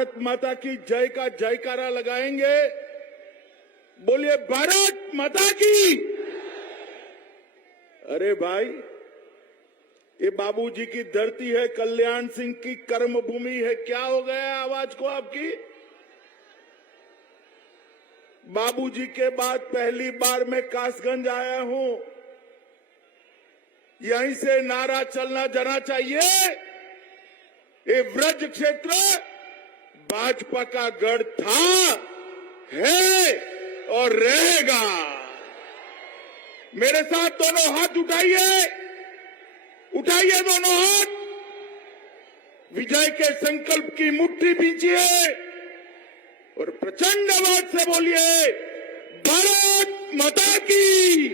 भारत माता की जय का जयकारा लगाएंगे। बोलिए भारत माता की। अरे भाई, ये बाबूजी की धरती है, कल्याण सिंह की कर्म भूमि है। क्या हो गया आवाज को आपकी? बाबूजी के बाद पहली बार मैं कासगंज आया हूं। यहीं से नारा चलना जाना चाहिए, ये व्रज क्षेत्र भाजपा का गढ़ था, है और रहेगा। मेरे साथ दोनों हाथ उठाइए, उठाइए दोनों हाथ, विजय के संकल्प की मुट्ठी भींचिए और प्रचंड आवाज से बोलिए भारत माता की,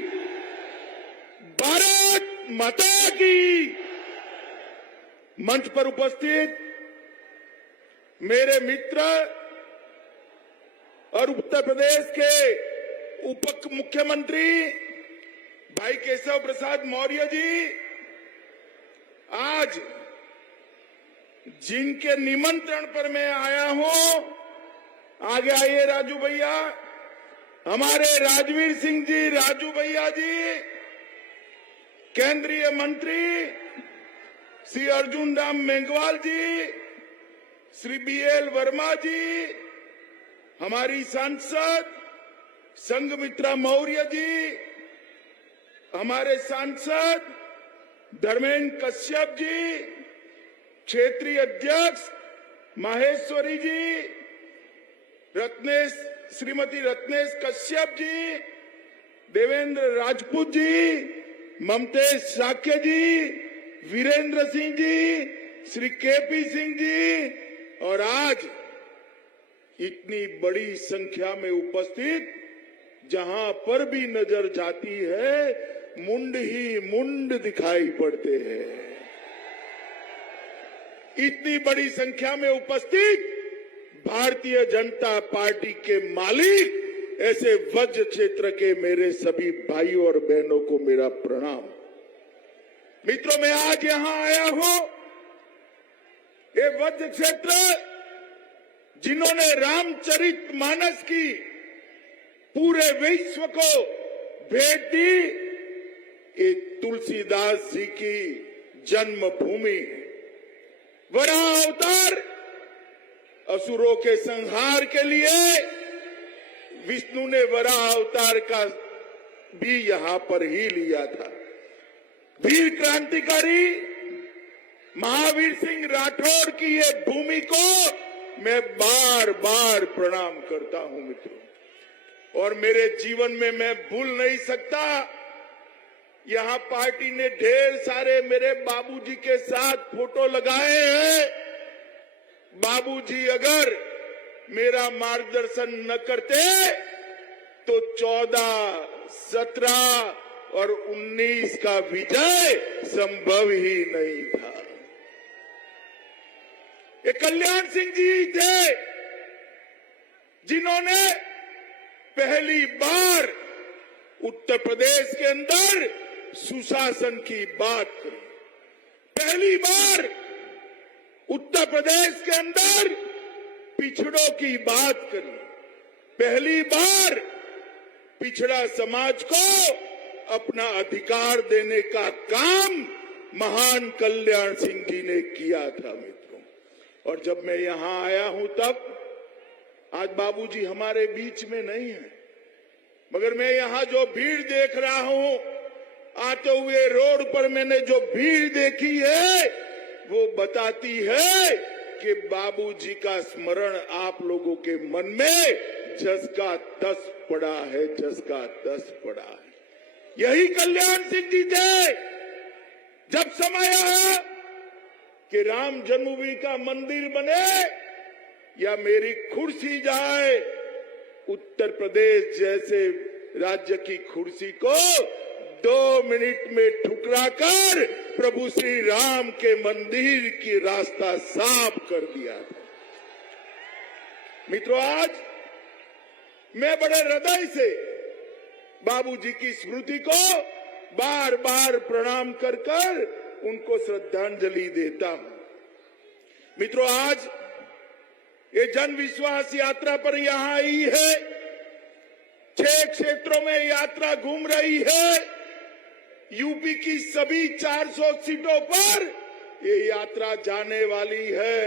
भारत माता की। मंच पर उपस्थित मेरे मित्र और उत्तर प्रदेश के उप मुख्यमंत्री भाई केशव प्रसाद मौर्य जी, आज जिनके निमंत्रण पर मैं आया हूं, आगे आइए राजू भैया, हमारे राजवीर सिंह जी, राजू भैया जी, केंद्रीय मंत्री श्री अर्जुन राम मेघवाल जी, श्री BL वर्मा जी, हमारी सांसद संघमित्रा मौर्य जी, हमारे सांसद धर्मेंद्र कश्यप जी, क्षेत्रीय अध्यक्ष माहेश्वरी जी, श्रीमती रत्नेश कश्यप जी, देवेंद्र राजपूत जी, ममतेश साक्य जी, वीरेंद्र सिंह जी, श्री KP सिंह जी, और आज इतनी बड़ी संख्या में उपस्थित, जहां पर भी नजर जाती है मुंड ही मुंड दिखाई पड़ते हैं। इतनी बड़ी संख्या में उपस्थित भारतीय जनता पार्टी के मालिक, ऐसे वज्र क्षेत्र के मेरे सभी भाइयों और बहनों को मेरा प्रणाम। मित्रों, मैं आज यहां आया हूं, ये वज्र क्षेत्र जिन्होंने रामचरितमानस की पूरे विश्व को भेंट दी, ये तुलसीदास जी की जन्मभूमि है। वराह अवतार असुरों के संहार के लिए विष्णु ने वराह अवतार का भी यहां पर ही लिया था। वीर क्रांतिकारी महावीर सिंह राठौर की ये भूमि को मैं बार बार प्रणाम करता हूं मित्रों, और मेरे जीवन में मैं भूल नहीं सकता, यहां पार्टी ने ढेर सारे मेरे बाबूजी के साथ फोटो लगाए हैं। बाबूजी अगर मेरा मार्गदर्शन न करते तो 14, 17 और 19 का विजय संभव ही नहीं था। ये कल्याण सिंह जी थे जिन्होंने पहली बार उत्तर प्रदेश के अंदर सुशासन की बात करी। पहली बार उत्तर प्रदेश के अंदर पिछड़ों की बात करी। पहली बार पिछड़ा समाज को अपना अधिकार देने का काम महान कल्याण सिंह जी ने किया था मित्रों। और जब मैं यहां आया हूं तब, आज बाबूजी हमारे बीच में नहीं है, मगर मैं यहां जो भीड़ देख रहा हूं, आते हुए रोड पर मैंने जो भीड़ देखी है, वो बताती है कि बाबूजी का स्मरण आप लोगों के मन में जस का तस पड़ा है, जस का तस पड़ा है। यही कल्याण सिंह जी थे। जब समय आया कि राम जन्मभूमि का मंदिर बने या मेरी कुर्सी जाए, उत्तर प्रदेश जैसे राज्य की कुर्सी को 2 मिनट में ठुकराकर प्रभु श्री राम के मंदिर की रास्ता साफ कर दिया था। मित्रों, आज मैं बड़े हृदय से बाबूजी की स्मृति को बार बार प्रणाम कर कर उनको श्रद्धांजलि देता हूं। मित्रों, आज ये जन विश्वास यात्रा पर यहां आई है। 6 क्षेत्रों में यात्रा घूम रही है। यूपी की सभी 400 सीटों पर ये यात्रा जाने वाली है।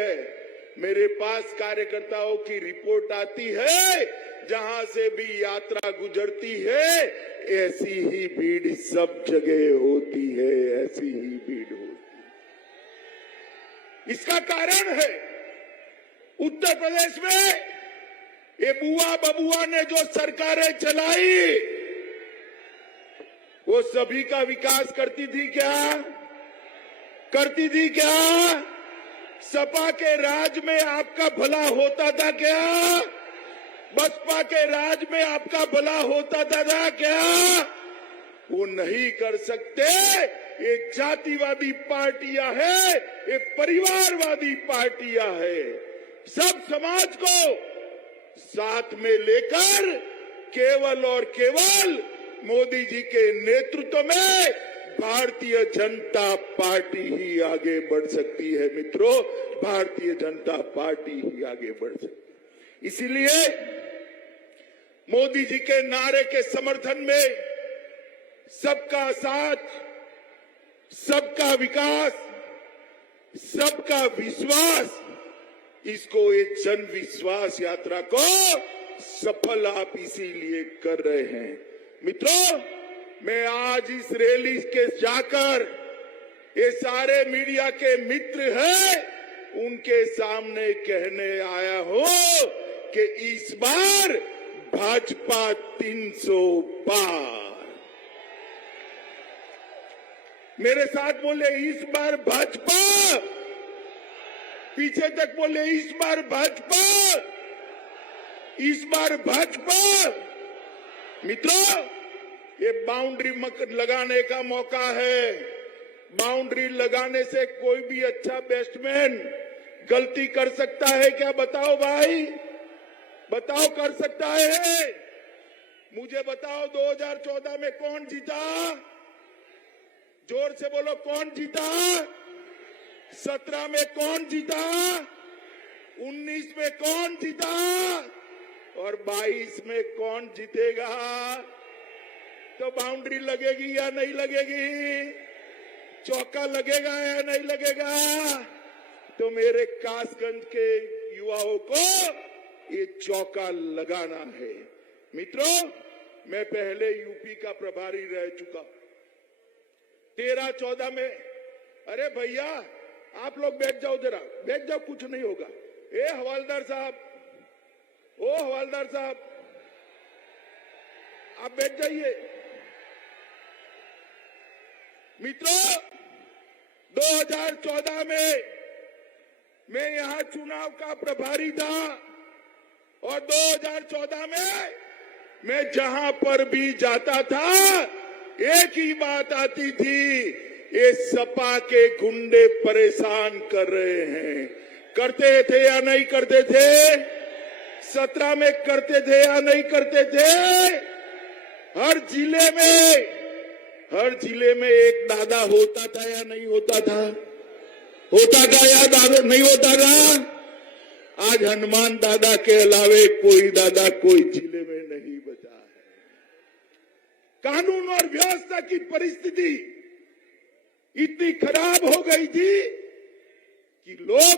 मेरे पास कार्यकर्ताओं की रिपोर्ट आती है, जहां से भी यात्रा गुजरती है ऐसी ही भीड़ सब जगह होती है, ऐसी ही भीड़ होती है। इसका कारण है उत्तर प्रदेश में ये बुआ बबुआ ने जो सरकारें चलाई वो सभी का विकास करती थी क्या? करती थी क्या? सपा के राज में आपका भला होता था क्या? बसपा के राज में आपका भला होता था क्या? वो नहीं कर सकते। ये जातिवादी पार्टियां हैं, ये परिवारवादी पार्टियां हैं। सब समाज को साथ में लेकर केवल और केवल मोदी जी के नेतृत्व में भारतीय जनता पार्टी ही आगे बढ़ सकती है। मित्रों, भारतीय जनता पार्टी ही आगे बढ़ सकती है। इसीलिए मोदी जी के नारे के समर्थन में सबका साथ, सबका विकास, सबका विश्वास, इसको एक जन विश्वास यात्रा को सफल आप इसीलिए कर रहे हैं। मित्रों, मैं आज इस रैली के जाकर ये सारे मीडिया के मित्र हैं उनके सामने कहने आया हूं कि इस बार भाजपा 300 पार। मेरे साथ बोले इस बार भाजपा, पीछे तक बोले इस बार भाजपा, इस बार भाजपा। मित्रों, ये बाउंड्री लगाने का मौका है। बाउंड्री लगाने से कोई भी अच्छा बैट्समैन गलती कर सकता है क्या? बताओ भाई, बताओ कर सकता है? मुझे बताओ 2014 में कौन जीता? जोर से बोलो, कौन जीता? 17 में कौन जीता? 19 में कौन जीता? और 22 में कौन जीतेगा? तो बाउंड्री लगेगी या नहीं लगेगी? चौका लगेगा या नहीं लगेगा? तो मेरे कासगंज के युवाओं को ये चौका लगाना है। मित्रों, मैं पहले यूपी का प्रभारी रह चुका। 13-14 में, अरे भैया आप लोग बैठ जाओ, जरा बैठ जाओ, कुछ नहीं होगा। ए हवालदार साहब, ओ हवालदार साहब, आप बैठ जाइए। मित्रों, 2014 में मैं यहां चुनाव का प्रभारी था और 2014 में मैं जहां पर भी जाता था एक ही बात आती थी, ये सपा के गुंडे परेशान कर रहे हैं। करते थे या नहीं करते थे? 17 में करते थे या नहीं करते थे? हर जिले में एक दादा होता था या नहीं होता था? होता था या दादा नहीं होता था? आज हनुमान दादा के अलावे कोई दादा कोई जिले में नहीं बचा है। कानून और व्यवस्था की परिस्थिति इतनी खराब हो गई थी कि लोग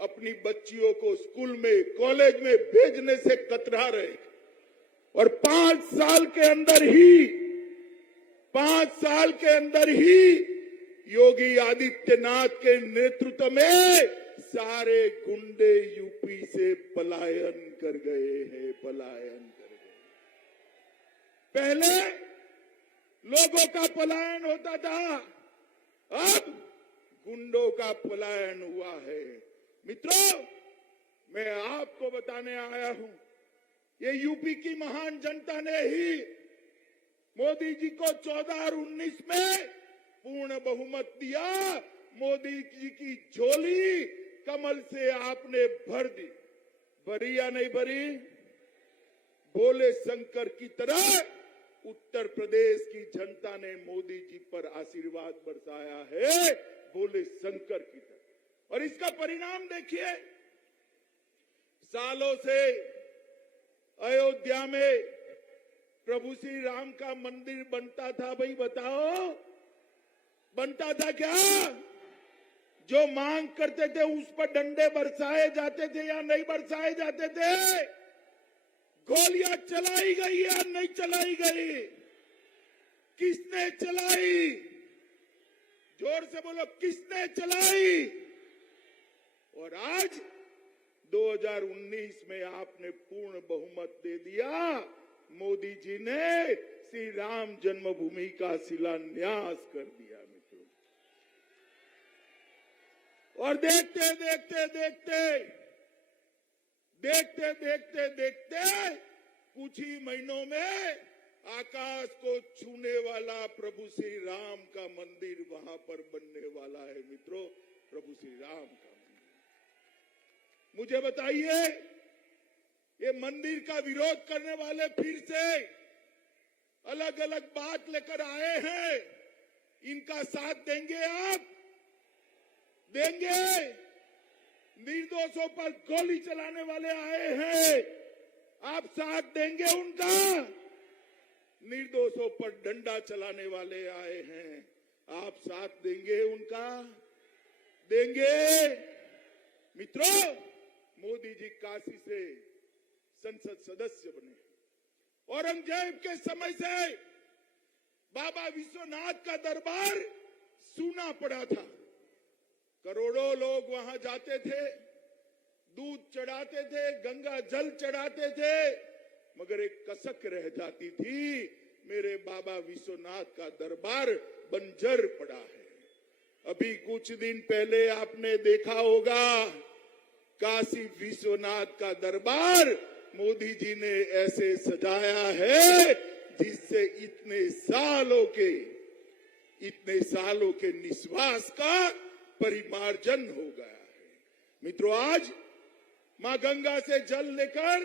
अपनी बच्चियों को स्कूल में, कॉलेज में भेजने से कतरा रहे। और 5 साल के अंदर ही योगी आदित्यनाथ के नेतृत्व में सारे गुंडे यूपी से पलायन कर गए हैं, पलायन कर गए। पहले लोगों का पलायन होता था, अब गुंडों का पलायन हुआ है। मित्रों, मैं आपको बताने आया हूं, ये यूपी की महान जनता ने ही मोदी जी को 14 और 19 में पूर्ण बहुमत दिया। मोदी जी की झोली कमल से आपने भर दी। भरी या नहीं भरी? भोले शंकर की तरह उत्तर प्रदेश की जनता ने मोदी जी पर आशीर्वाद बरसाया है, भोले शंकर की तरह। और इसका परिणाम देखिए, सालों से अयोध्या में प्रभु श्री राम का मंदिर बनता था। भाई बताओ, बनता था क्या? जो मांग करते थे उस पर डंडे बरसाए जाते थे या नहीं बरसाए जाते थे? गोलियां चलाई गई या नहीं चलाई गई? किसने चलाई? जोर से बोलो, किसने चलाई? और आज 2019 में आपने पूर्ण बहुमत दे दिया। मोदी जी ने श्री राम जन्मभूमि का शिलान्यास कर दिया मित्रों। और देखते देखते देखते देखते देखते देखते कुछ ही महीनों में आकाश को छूने वाला प्रभु श्री राम का मंदिर वहां पर बनने वाला है मित्रों। प्रभु श्री राम का मंदिर। मुझे बताइए, ये मंदिर का विरोध करने वाले फिर से अलग अलग बात लेकर आए हैं। इनका साथ देंगे आप? देंगे? निर्दोषों पर गोली चलाने वाले आए हैं, आप साथ देंगे उनका? निर्दोषों पर डंडा चलाने वाले आए हैं, आप साथ देंगे उनका? देंगे? मित्रों, मोदी जी काशी से संसद सदस्य बने। औरंगजेब के समय से बाबा विश्वनाथ का दरबार सूना पड़ा था। करोड़ों लोग वहां जाते थे, दूध चढ़ाते थे, गंगा जल चढ़ाते थे, मगर एक कसक रह जाती थी, मेरे बाबा विश्वनाथ का दरबार बंजर पड़ा है। अभी कुछ दिन पहले आपने देखा होगा, काशी विश्वनाथ का दरबार मोदी जी ने ऐसे सजाया है जिससे इतने सालों के निस्वास का परिमार्जन हो गया है। मित्रों, आज मां गंगा से जल लेकर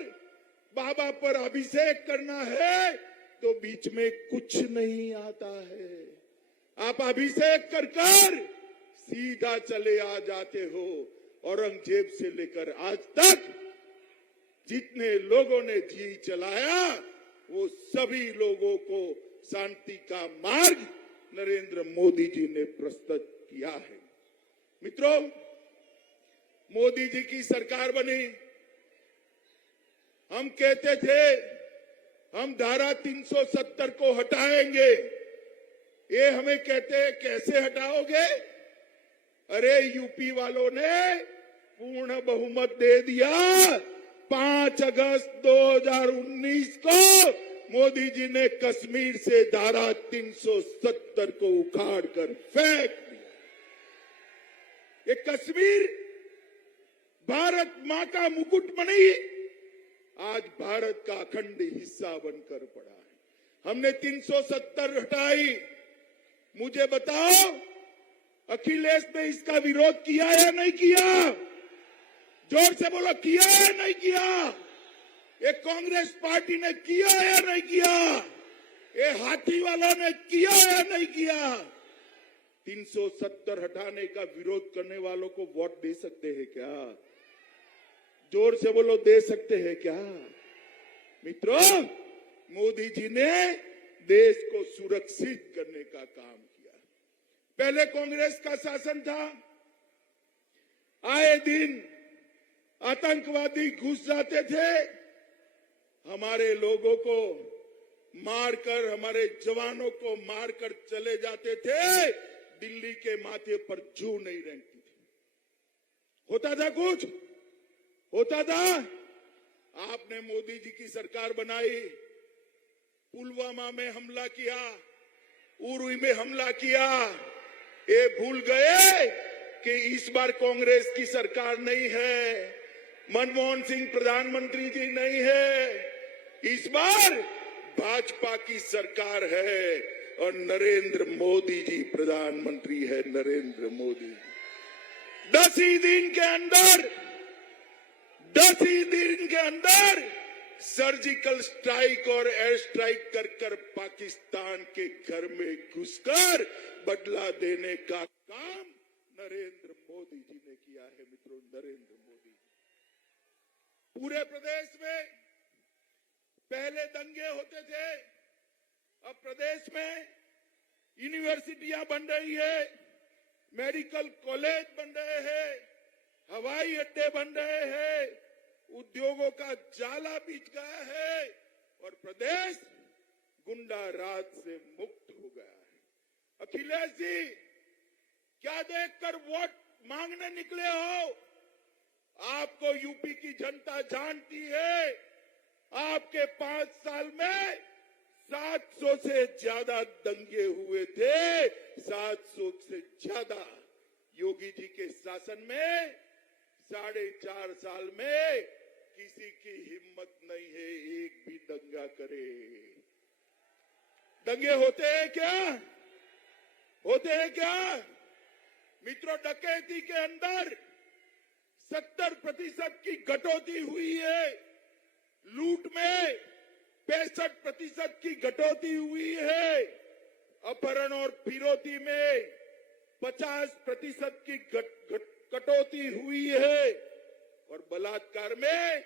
बाबा पर अभिषेक करना है तो बीच में कुछ नहीं आता है। आप अभिषेक कर कर सीधा चले आ जाते हो। औरंगजेब से लेकर आज तक जितने लोगों ने जी चलाया, वो सभी लोगों को शांति का मार्ग नरेंद्र मोदी जी ने प्रस्तुत किया है। मित्रों, मोदी जी की सरकार बनी, हम कहते थे हम धारा 370 को हटाएंगे। ये हमें कहते कैसे हटाओगे? अरे यूपी वालों ने पूर्ण बहुमत दे दिया। 5 अगस्त 2019 को मोदी जी ने कश्मीर से धारा 370 को उखाड़ कर फेंक दिया। ये कश्मीर भारत मां का मुकुटमणि आज भारत का अखंड हिस्सा बनकर पड़ा है। हमने 370 हटाई। मुझे बताओ, अखिलेश ने इसका विरोध किया या नहीं किया? जोर से बोलो, किया या नहीं किया? ये कांग्रेस पार्टी ने किया या नहीं किया? ये हाथी वालों ने किया या नहीं किया? 370 हटाने का विरोध करने वालों को वोट दे सकते हैं क्या? जोर से बोलो, दे सकते हैं क्या? मित्रों, मोदी जी ने देश को सुरक्षित करने का काम किया। पहले कांग्रेस का शासन था, आए दिन आतंकवादी घुस जाते थे, हमारे लोगों को मारकर, हमारे जवानों को मारकर चले जाते थे। दिल्ली के माथे पर जू नहीं रेंगती थी। होता था कुछ? होता था? आपने मोदी जी की सरकार बनाई, पुलवामा में हमला किया, उरी में हमला किया। ये भूल गए कि इस बार कांग्रेस की सरकार नहीं है, मनमोहन सिंह प्रधानमंत्री जी नहीं है, इस बार भाजपा की सरकार है और नरेंद्र मोदी जी प्रधानमंत्री है। नरेंद्र मोदी 10 ही दिन के अंदर सर्जिकल स्ट्राइक और एयर स्ट्राइक कर कर पाकिस्तान के घर में घुसकर बदला देने का काम नरेंद्र मोदी जी ने किया है। मित्रों, नरेंद्र मोदी। पूरे प्रदेश में पहले दंगे होते थे, अब प्रदेश में यूनिवर्सिटियां बन रही है, मेडिकल कॉलेज बन रहे हैं, हवाई अड्डे बन रहे हैं, उद्योगों का जाला बिछ गया है और प्रदेश गुंडा राज से मुक्त हो गया है। अखिलेश जी, क्या देखकर वोट मांगने निकले हो? आपको यूपी की जनता जानती है। आपके 5 साल में 700 से ज्यादा दंगे हुए थे, 700 से ज्यादा। योगी जी के शासन में 4.5 साल में किसी की हिम्मत नहीं है एक भी दंगा करे। दंगे होते हैं क्या? होते हैं क्या? मित्रों, डकैती के अंदर 70% की कटौती हुई है, लूट में 65% की कटौती हुई है, अपहरण और फिरौती में 50% की कटौती हुई है और बलात्कार में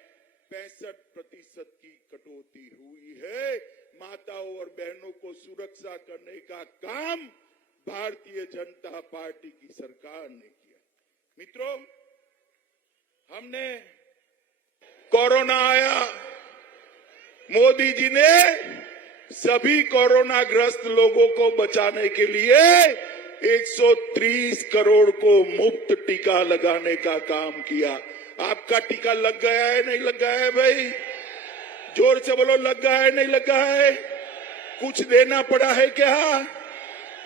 65% की कटौती हुई है। माताओं और बहनों को सुरक्षा करने का काम भारतीय जनता पार्टी की सरकार ने किया। मित्रों, हमने कोरोना आया, मोदी जी ने सभी कोरोना ग्रस्त लोगों को बचाने के लिए 130 करोड़ को मुफ्त टीका लगाने का काम किया। आपका टीका लग गया है, नहीं लग गया है भाई? जोर से बोलो, लग गया है, नहीं लग गया है? कुछ देना पड़ा है क्या?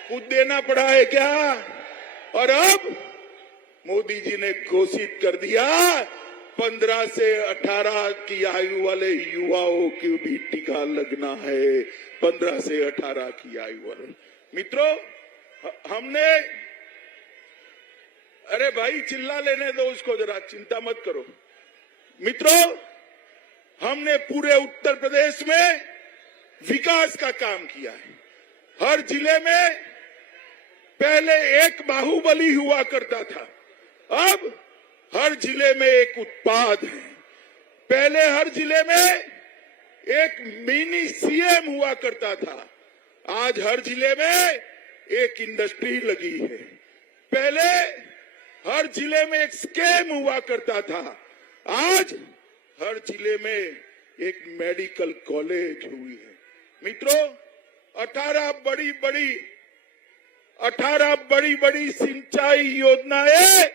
कुछ देना पड़ा है क्या? और अब मोदी जी ने घोषित कर दिया 15 से 18 की आयु वाले युवाओं को भी टीका लगना है। 15 से 18 की आयु वाले। मित्रों, हमने, अरे भाई चिल्ला लेने दो उसको जरा, चिंता मत करो। मित्रों, हमने पूरे उत्तर प्रदेश में विकास का काम किया है। हर जिले में पहले एक बाहुबली हुआ करता था, अब हर जिले में एक उत्पाद है। पहले हर जिले में एक मिनी सीएम हुआ करता था, आज हर जिले में एक इंडस्ट्री लगी है। पहले हर जिले में एक स्कैम हुआ करता था, आज हर जिले में एक मेडिकल कॉलेज हुई है। मित्रों, 18 बड़ी बड़ी सिंचाई योजनाएं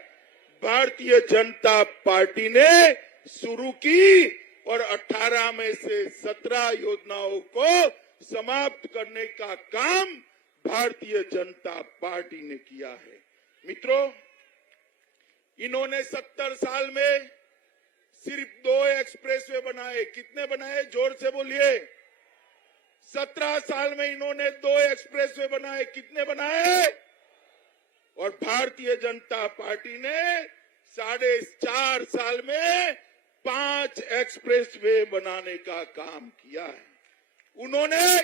भारतीय जनता पार्टी ने शुरू की और 18 में से 17 योजनाओं को समाप्त करने का काम भारतीय जनता पार्टी ने किया है। मित्रों, इन्होंने 70 साल में सिर्फ 2 एक्सप्रेसवे बनाए। कितने बनाए? जोर से बोलिए। 17 साल में इन्होंने 2 एक्सप्रेसवे बनाए। कितने बनाए? और भारतीय जनता पार्टी ने 4.5 साल में 5 एक्सप्रेसवे बनाने का काम किया है। उन्होंने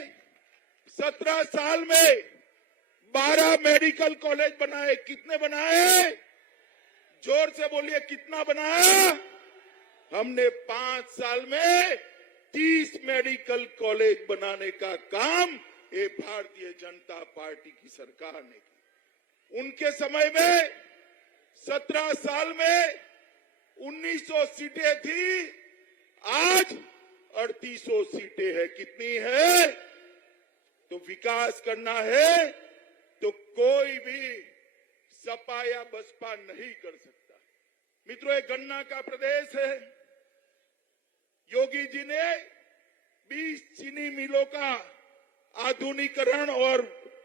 17 साल में 12 मेडिकल कॉलेज बनाए। कितने बनाए? जोर से बोलिए, कितना बनाया? हमने 5 साल में 30 मेडिकल कॉलेज बनाने का काम ये भारतीय जनता पार्टी की सरकार ने किया। उनके समय में 17 साल में 1900 सीटें थी, आज 3800 सीटें है। कितनी है? तो विकास करना है तो कोई भी सपा या बसपा नहीं कर सकता। मित्रों, एक गन्ना का प्रदेश है। योगी जी ने 20 चीनी मिलों का आधुनिकीकरण और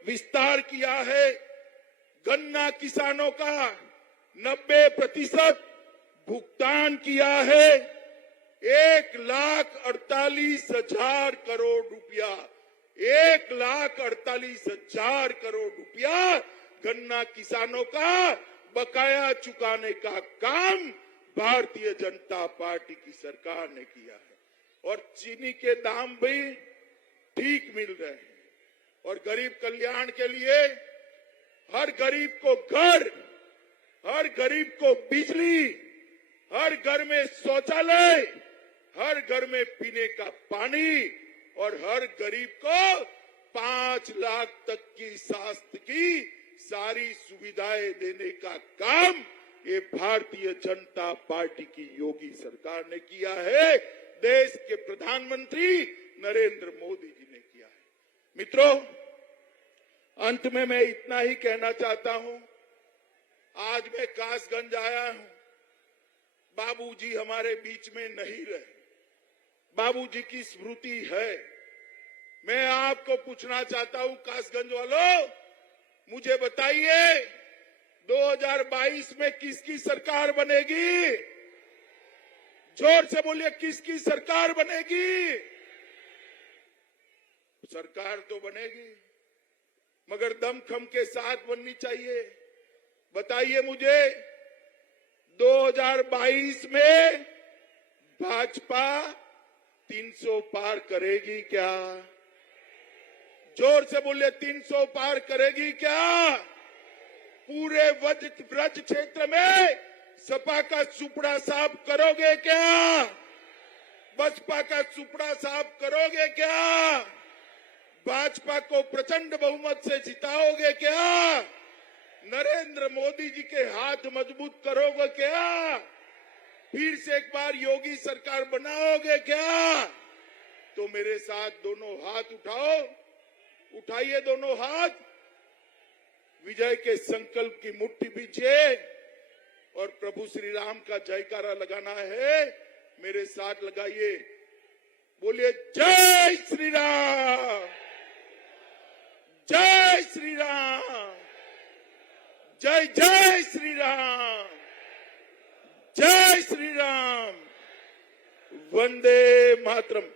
विस्तार किया है। गन्ना किसानों का 90% भुगतान किया है। 1,48,000 करोड़ रुपया, 1,48,000 करोड़ रुपया गन्ना किसानों का बकाया चुकाने का काम भारतीय जनता पार्टी की सरकार ने किया है। और चीनी के दाम भी ठीक मिल रहे हैं। और गरीब कल्याण के लिए हर गरीब को घर, हर गरीब को बिजली, हर घर में शौचालय, हर घर में पीने का पानी और हर गरीब को 5 लाख तक की स्वास्थ्य की सारी सुविधाएं देने का काम ये भारतीय जनता पार्टी की योगी सरकार ने किया है। देश के प्रधानमंत्री नरेंद्र मोदी जी ने किया है। मित्रों, अंत में मैं इतना ही कहना चाहता हूं। आज मैं कासगंज आया हूं। बाबूजी हमारे बीच में नहीं रहे, बाबूजी की स्मृति है। मैं आपको पूछना चाहता हूं, कासगंज वालों, मुझे बताइए 2022 में किसकी सरकार बनेगी? जोर से बोलिए, किसकी सरकार बनेगी? सरकार तो बनेगी, मगर दमखम के साथ बननी चाहिए। बताइए मुझे, 2022 में भाजपा 300 पार करेगी क्या? जोर से बोलिए, 300 पार करेगी क्या? पूरे ब्रज क्षेत्र में सपा का सुपड़ा साफ करोगे क्या? बसपा का सुपड़ा साफ करोगे क्या? भाजपा को प्रचंड बहुमत से जिताओगे क्या? नरेंद्र मोदी जी के हाथ मजबूत करोगे क्या? फिर से एक बार योगी सरकार बनाओगे क्या? तो मेरे साथ दोनों हाथ उठाओ, उठाइए दोनों हाथ, विजय के संकल्प की मुट्ठी बीजिए और प्रभु श्री राम का जयकारा लगाना है। मेरे साथ लगाइए, बोलिए जय श्री राम, जय श्री राम, जय जय श्री राम, जय श्री राम, वंदे मातरम।